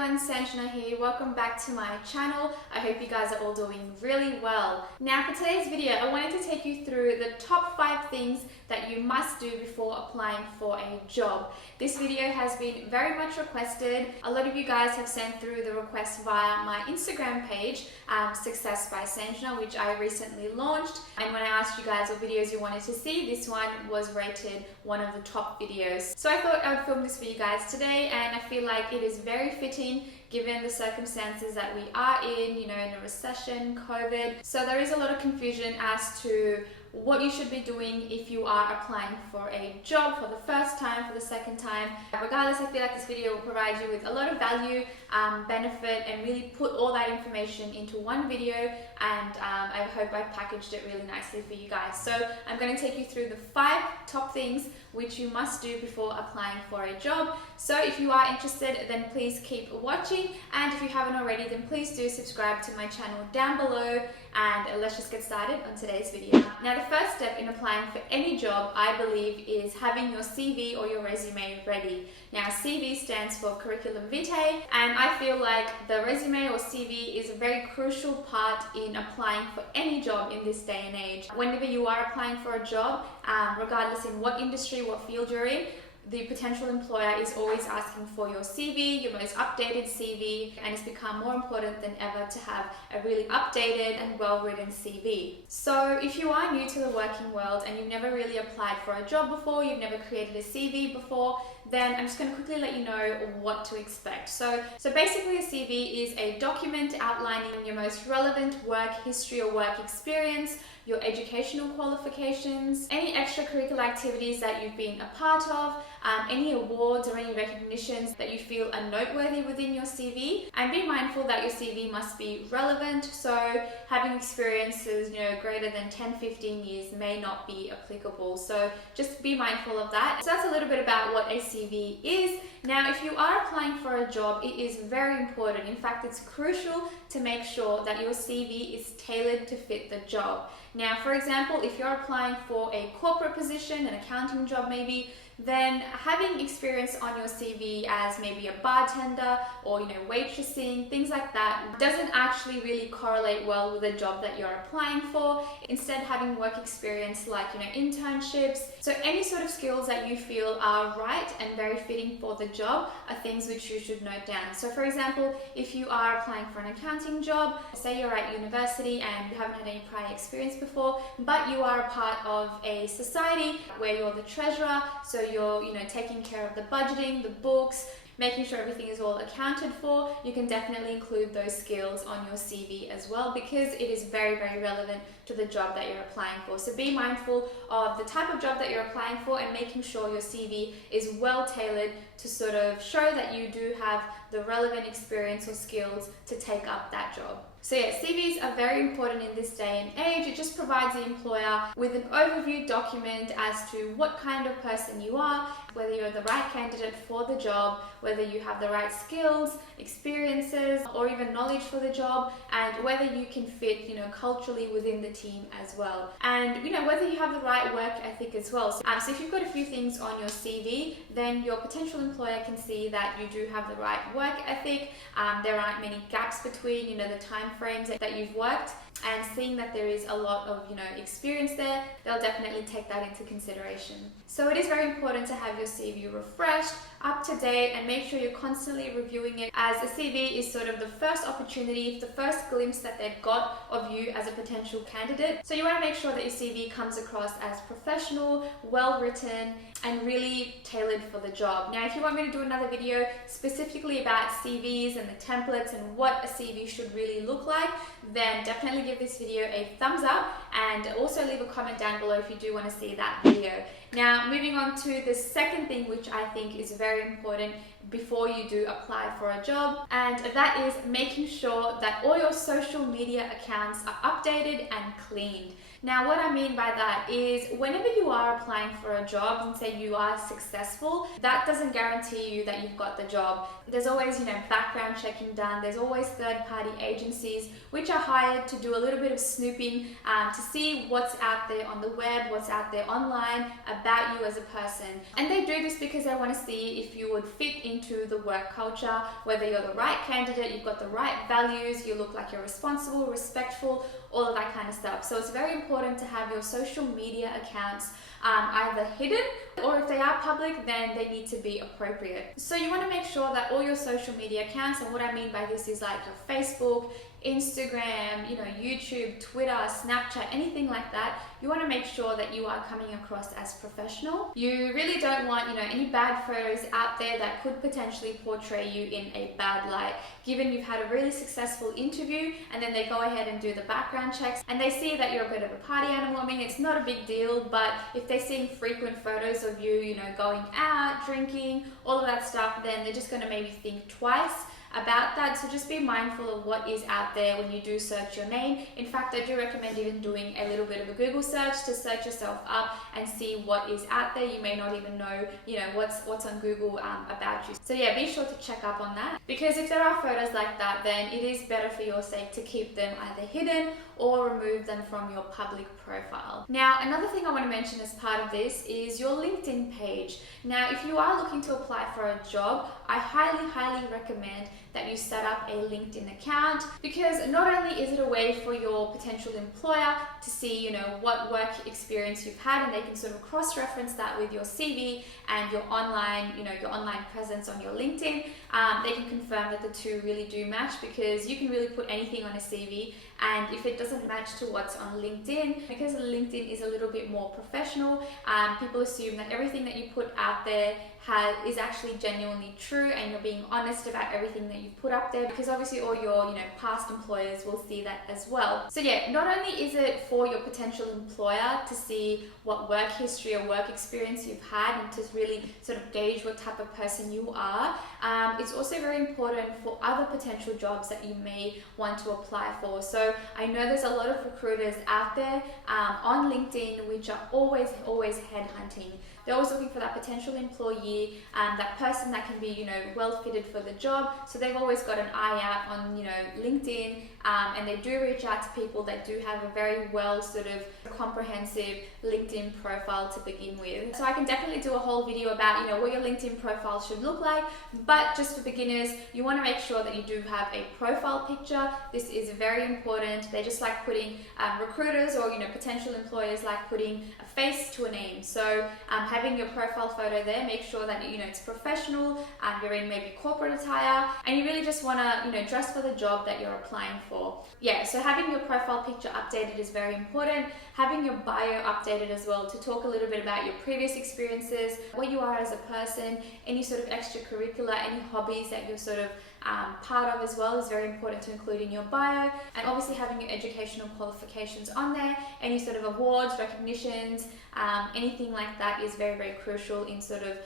everyone, Sanjana here. Welcome back to my channel. I hope you guys are all doing really well. Now for today's video, I wanted to take you through the top 5 things that you must do before applying for a job. This video has been very much requested. A lot of you guys have sent through the request via my Instagram page, Success by Sanjana, which I recently launched. And when I asked you guys what videos you wanted to see, this one was rated one of the top videos. So I thought I would film this for you guys today, and I feel like it is very fitting given the circumstances that we are in, in a recession, COVID. So there is a lot of confusion as to what you should be doing if you are applying for a job for the first time, for the second time. Regardless, I feel like this video will provide you with a lot of value, benefit, and really put all that information into one video, and I hope I packaged it really nicely for you guys. So I'm going to take you through the 5 top things which you must do before applying for a job. So if you are interested, then please keep watching, and if you haven't already, then please do subscribe to my channel down below, and let's just get started on today's video. Now the first step in applying for any job, I believe, is having your CV or your resume ready. Now CV stands for curriculum vitae, and I feel like the resume or CV is a very crucial part in applying for any job in this day and age. Whenever you are applying for a job, regardless in what industry, what field you're in, the potential employer is always asking for your CV, your most updated CV, and it's become more important than ever to have a really updated and well-written CV. So if you are new to the working world and you've never really applied for a job before, you've never created a CV before, then I'm just going to quickly let you know what to expect. So basically a CV is a document outlining your most relevant work history or work experience, your educational qualifications, any extracurricular activities that you've been a part of, any awards or any recognitions that you feel are noteworthy within your CV. And be mindful that your CV must be relevant, so having experiences greater than 10-15 years may not be applicable, so just be mindful of that. So that's a little bit about what a CV is. Now if you are applying for a job, it is very important, in fact it's crucial, to make sure that your CV is tailored to fit the job. Now for example, if you're applying for a corporate position, an accounting job maybe, then having experience on your CV as maybe a bartender or waitressing, things like that, doesn't actually really correlate well with the job that you're applying for. Instead, having work experience like internships, so any sort of skills that you feel are right and very fitting for the job are things which you should note down. So for example, if you are applying for an accounting job, say you're at university and you haven't had any prior experience before, but you are a part of a society where you're the treasurer, so you're taking care of the budgeting, the books, making sure everything is all accounted for, you can definitely include those skills on your CV as well, because it is very, very relevant to the job that you're applying for. So be mindful of the type of job that you're applying for and making sure your CV is well tailored to sort of show that you do have the relevant experience or skills to take up that job. So yeah, CVs are very important in this day and age. It just provides the employer with an overview document as to what kind of person you are, whether you're the right candidate for the job, whether you have the right skills, experiences, or even knowledge for the job, and whether you can fit, culturally within the team as well. And, whether you have the right work ethic as well. So if you've got a few things on your CV, then your potential employer can see that you do have the right work ethic. There aren't many gaps between, the time frames that you've worked, and seeing that there is a lot of experience there, they'll definitely take that into consideration. So it is very important to have your CV refreshed, up to date, and make sure you're constantly reviewing it, as a CV is sort of the first opportunity, the first glimpse that they've got of you as a potential candidate. So you want to make sure that your CV comes across as professional, well written, and really tailored for the job. Now if you want me to do another video specifically about CVs and the templates and what a CV should really look like, then definitely give this video a thumbs up, and also leave a comment down below if you do want to see that video. Now moving on to the second thing, which I think is very important before you do apply for a job, and that is making sure that all your social media accounts are updated and cleaned. Now what I mean by that is, whenever you are applying for a job and say you are successful, that doesn't guarantee you that you've got the job. There's always background checking done. There's always third-party agencies which are hired to do a little bit of snooping to see what's out there on the web, what's out there online about you as a person. And they do this because they want to see if you would fit into the work culture, whether you're the right candidate, you've got the right values, you look like you're responsible, respectful, all of that kind of stuff. So it's very important to have your social media accounts either hidden, or if they are public, then they need to be appropriate. So you want to make sure that all your social media accounts, and what I mean by this is like your Facebook, Instagram, YouTube, Twitter, Snapchat, anything like that, you want to make sure that you are coming across as professional. You really don't want, any bad photos out there that could potentially portray you in a bad light. Given you've had a really successful interview and then they go ahead and do the background checks and they see that you're a bit of a party animal, I mean, it's not a big deal, but if they're seeing frequent photos of you, going out, drinking, all of that stuff, then they're just going to maybe think twice about that. So just be mindful of what is out there when you do search your name. In fact, I do recommend even doing a little bit of a Google search to search yourself up and see what is out there. You may not even know, what's on Google about you. So yeah, be sure to check up on that, because if there are photos like that, then it is better for your sake to keep them either hidden or remove them from your public profile. Now, another thing I want to mention as part of this is your LinkedIn page. Now, if you are looking to apply for a job, I highly recommend that you set up a LinkedIn account, because not only is it a way for your potential employer to see, what work experience you've had, and they can sort of cross-reference that with your CV and your online, your online presence on your LinkedIn. They can confirm that the two really do match, because you can really put anything on a CV, and if it doesn't match to what's on LinkedIn, because LinkedIn is a little bit more professional, people assume that everything that you put out there is actually genuinely true, and you're being honest about everything that you put up there, because obviously all your past employers will see that as well. So yeah, not only is it for your potential employer to see what work history or work experience you've had and to really sort of gauge what type of person you are, it's also very important for other potential jobs that you may want to apply for. So I know there's a lot of recruiters out there on LinkedIn which are always headhunting. They're always looking for that potential employee, that person that can be, well fitted for the job. So they've always got an eye out on, LinkedIn, and they do reach out to people that do have a very well sort of comprehensive LinkedIn profile to begin with. So I can definitely do a whole video about, what your LinkedIn profile should look like. But just for beginners, you want to make sure that you do have a profile picture. This is very important. They just like putting recruiters or, potential employers like putting a face to a name. So having your profile photo there, make sure that it's professional, you're in maybe corporate attire, and you really just want to dress for the job that you're applying for. Yeah, so having your profile picture updated is very important. Having your bio updated as well, to talk a little bit about your previous experiences, what you are as a person, any sort of extracurricular, any hobbies that you're sort of part of as well is very important to include in your bio. And obviously having your educational qualifications on there, any sort of awards, recognitions, anything like that is very crucial in sort of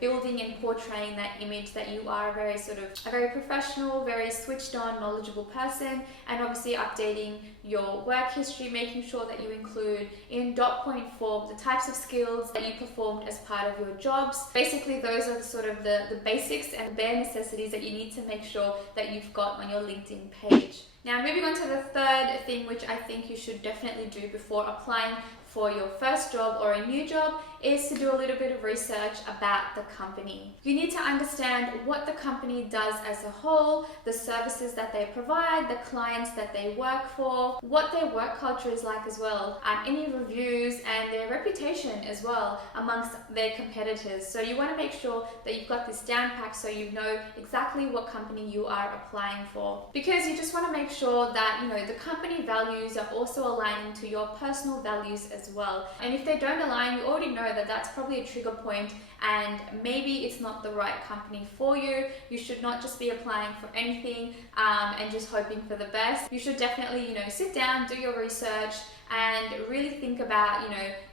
building and portraying that image that you are a very professional, very switched on, knowledgeable person. And obviously updating your work history, making sure that you include in dot point form the types of skills that you performed as part of your jobs. Basically those are sort of the basics and the bare necessities that you need to make sure that you've got on your LinkedIn page. Now moving on to the third thing, which I think you should definitely do before applying for your first job or a new job, is to do a little bit of research about the company. You need to understand what the company does as a whole, the services that they provide, the clients that they work for, what their work culture is like as well, any reviews, and their reputation as well amongst their competitors. So you want to make sure that you've got this down packed so you know exactly what company you are applying for, because you just want to make sure that the company values are also aligning to your personal values as well. And if they don't align, you already know that that's probably a trigger point, and maybe it's not the right company for you. You should not just be applying for anything and just hoping for the best. You should definitely sit down, do your research, and really think about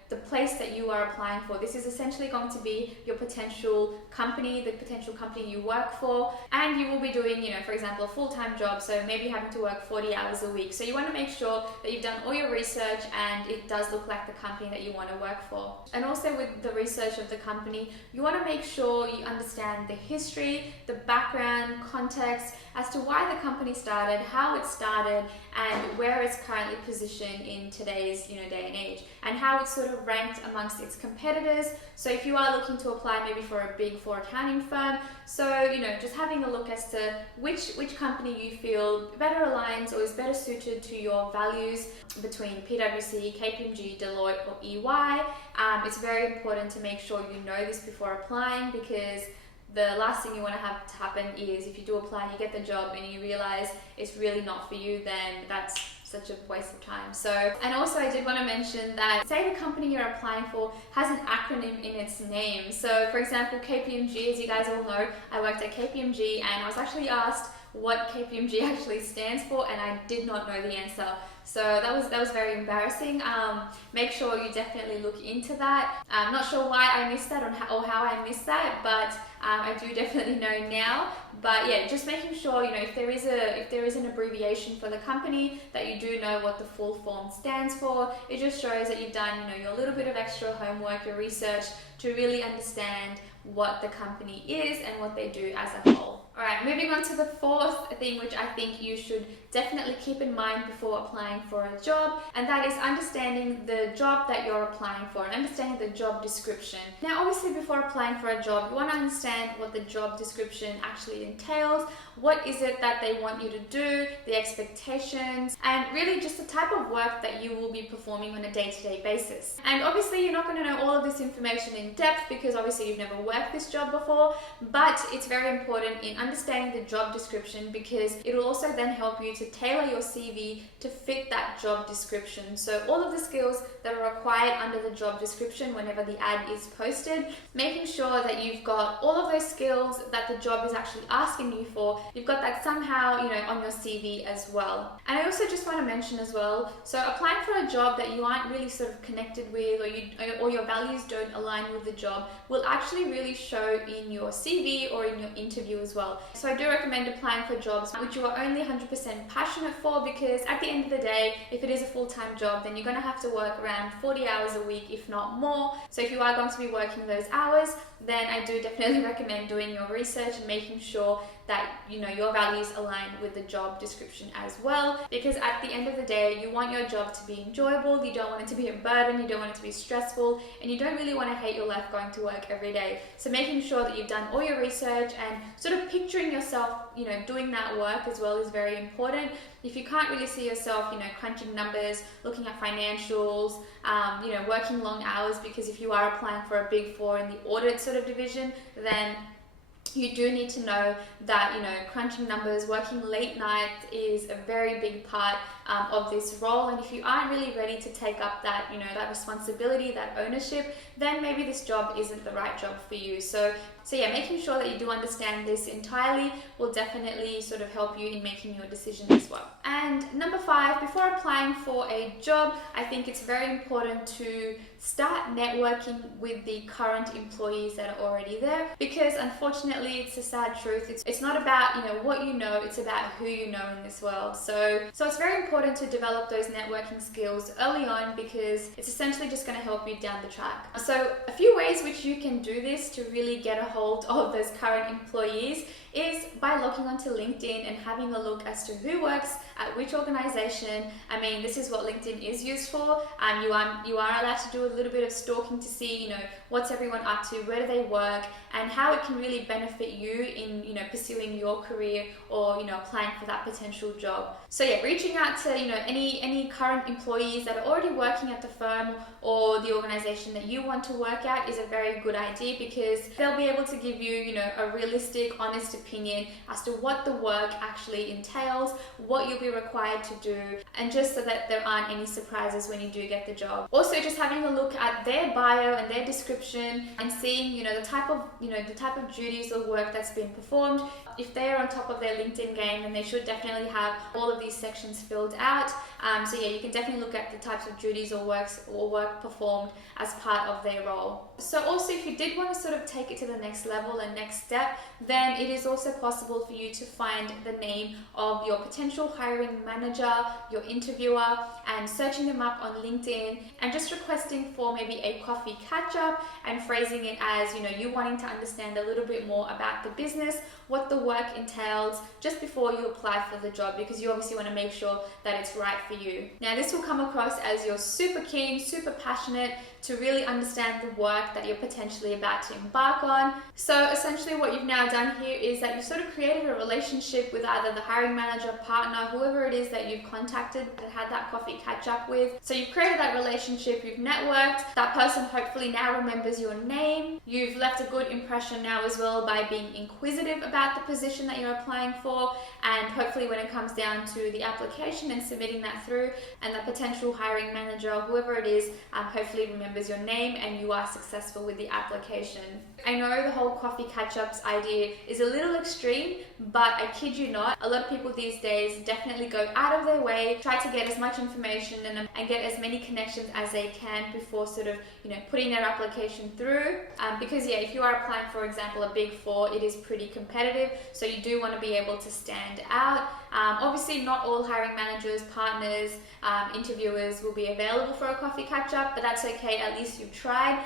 the place that you are applying for. This is essentially going to be your potential company, the potential company you work for, and you will be doing, for example, a full-time job, so maybe having to work 40 hours a week. So you want to make sure that you've done all your research and it does look like the company that you want to work for. And also with the research of the company, you want to make sure you understand the history, the background, context, as to why the company started, how it started, and where it's currently positioned in today's day and age, and how it's sort of of ranked amongst its competitors. So if you are looking to apply maybe for a big four accounting firm, so just having a look as to which company you feel better aligns or is better suited to your values between PwC, KPMG, Deloitte or EY. It's very important to make sure you know this before applying, because the last thing you want to have to happen is if you do apply and you get the job and you realize it's really not for you, then that's such a waste of time. So, and also I did want to mention that say the company you're applying for has an acronym in its name. So for example, KPMG, as you guys all know, I worked at KPMG and I was actually asked what KPMG actually stands for, and I did not know the answer. So that was very embarrassing. Make sure you definitely look into that. I'm not sure why I missed that or how I missed that, but I do definitely know now. But yeah, just making sure if there is an abbreviation for the company, that you do know what the full form stands for. It just shows that you've done your little bit of extra homework, your research, to really understand what the company is and what they do as a whole. Alright, moving on to the fourth thing, which I think you should definitely keep in mind before applying for a job, and that is understanding the job that you're applying for and understanding the job description. Now obviously before applying for a job, you want to understand what the job description actually entails, what is it that they want you to do, the expectations, and really just the type of work that you will be performing on a day-to-day basis. And obviously you're not going to know all of this information in depth because obviously you've never worked this job before, but it's very important in understanding the job description, because it will also then help you to tailor your CV to fit that job description. So all of the skills that are required under the job description whenever the ad is posted, making sure that you've got all of those skills that the job is actually asking you for, you've got that somehow on your CV as well. And I also just want to mention as well, so applying for a job that you aren't really sort of connected with, or your values don't align with the job, will actually really show in your CV or in your interview as well. So I do recommend applying for jobs which you are only 100% passionate for, because at the end of the day, if it is a full-time job, then you're going to have to work around 40 hours a week, if not more. So if you are going to be working those hours, then I do definitely recommend doing your research and making sure that your values align with the job description as well, because at the end of the day, you want your job to be enjoyable, you don't want it to be a burden, you don't want it to be stressful, and you don't really want to hate your life going to work every day. So making sure that you've done all your research and sort of picturing yourself doing that work as well is very important. If you can't really see yourself crunching numbers, looking at financials, working long hours, because if you are applying for a big four in the audit sort of division, then you do need to know that crunching numbers, working late nights is a very big part of this role. And if you aren't really ready to take up that that responsibility, that ownership, then maybe this job isn't the right job for you. So yeah, making sure that you do understand this entirely will definitely sort of help you in making your decision as well. And number 5, before applying for a job, I think it's very important to start networking with the current employees that are already there, because unfortunately it's a sad truth. It's not about what you know, it's about who you know in this world. So it's very important to develop those networking skills early on, because it's essentially just going to help you down the track. So a few ways which you can do this to really get a hold of those current employees is by logging onto LinkedIn and having a look as to who works at which organization. I mean, this is what LinkedIn is used for. You are allowed to do a little bit of stalking to see, what's everyone up to, where do they work, and how it can really benefit you in, pursuing your career or, applying for that potential job. So yeah, reaching out to, any current employees that are already working at the firm or the organization that you want to work at is a very good idea, because they'll be able to give you, a realistic, honest opinion as to what the work actually entails, what you'll be required to do, and just so that there aren't any surprises when you do get the job. Also, just having a look at their bio and their description and seeing, the type of duties or work that's been performed. If they're on top of their LinkedIn game, then they should definitely have all of these sections filled out. So yeah, you can definitely look at the types of duties or work performed as part of their role. So also, if you did want to sort of take it to the next level and next step, then it is also possible for you to find the name of your potential hiring manager, your interviewer, and searching them up on LinkedIn and just requesting for maybe a coffee catch-up and phrasing it as, you wanting to understand a little bit more about the business, what the work entails, just before you apply for the job, because you obviously want to make sure that it's right for you. Now, this will come across as you're super keen, super passionate to really understand the work that you're potentially about to embark on. So essentially what you've now done here is that you've sort of created a relationship with either the hiring manager, partner, whoever it is that you've contacted and had that coffee catch up with. So you've created that relationship, you've networked, that person hopefully now remembers your name. You've left a good impression now as well by being inquisitive about the position that you're applying for, and hopefully when it comes down to the application and submitting that through, and the potential hiring manager, whoever it is, hopefully remembers your name and you are successful with the application. I know the whole coffee catch-ups idea is a little extreme, but I kid you not, a lot of people these days definitely go out of their way, try to get as much information and get as many connections as they can before sort of, putting their application through. Because yeah, if you are applying, for example, a Big Four, it is pretty competitive, so you do want to be able to stand out. Obviously not all hiring managers, partners, interviewers will be available for a coffee catch-up, but that's okay, at least you've tried.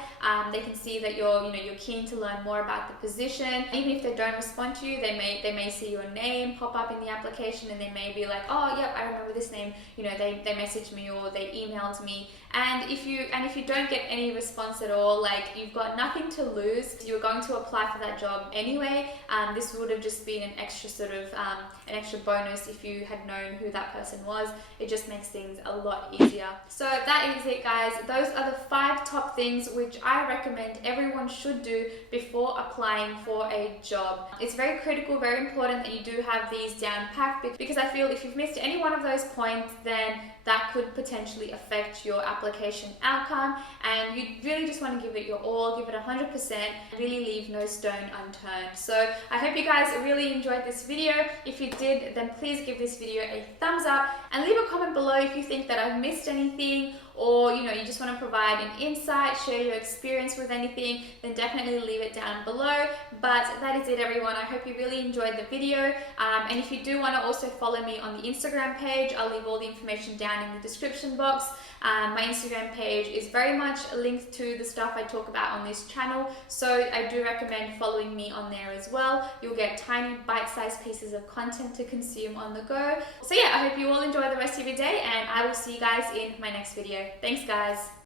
They can see that you're keen to learn more about the position. Even if they don't respond to you, they may see your name pop up in the application and they may be like, oh yep, I remember this name, they messaged me or they emailed me. And if you don't get any response at all, like, you've got nothing to lose. You're going to apply for that job anyway. This would have just been an extra sort of an extra bonus if you had known who that person was. It just makes things a lot easier. So that is it, guys. Those are the 5 top things which I recommend everyone should do before applying for a job. It's very critical, very important that you do have these down packed, because I feel if you've missed any one of those points, then that could potentially affect your application outcome, and you really just want to give it your all, give it 100%, really leave no stone unturned. So I hope you guys really enjoyed this video. If you did, then please give this video a thumbs up and leave a comment below if you think that I've missed anything, or you just want to provide an insight, share your experience with anything, then definitely leave it down below. But that is it, everyone. I hope you really enjoyed the video, and if you do want to also follow me on the Instagram page, I'll leave all the information down in the description box. My Instagram page is very much linked to the stuff I talk about on this channel, so I do recommend following me on there as well. You'll get tiny bite-sized pieces of content to consume on the go. So yeah, I hope you all enjoy the rest of your day, and I will see you guys in my next video. Thanks, guys.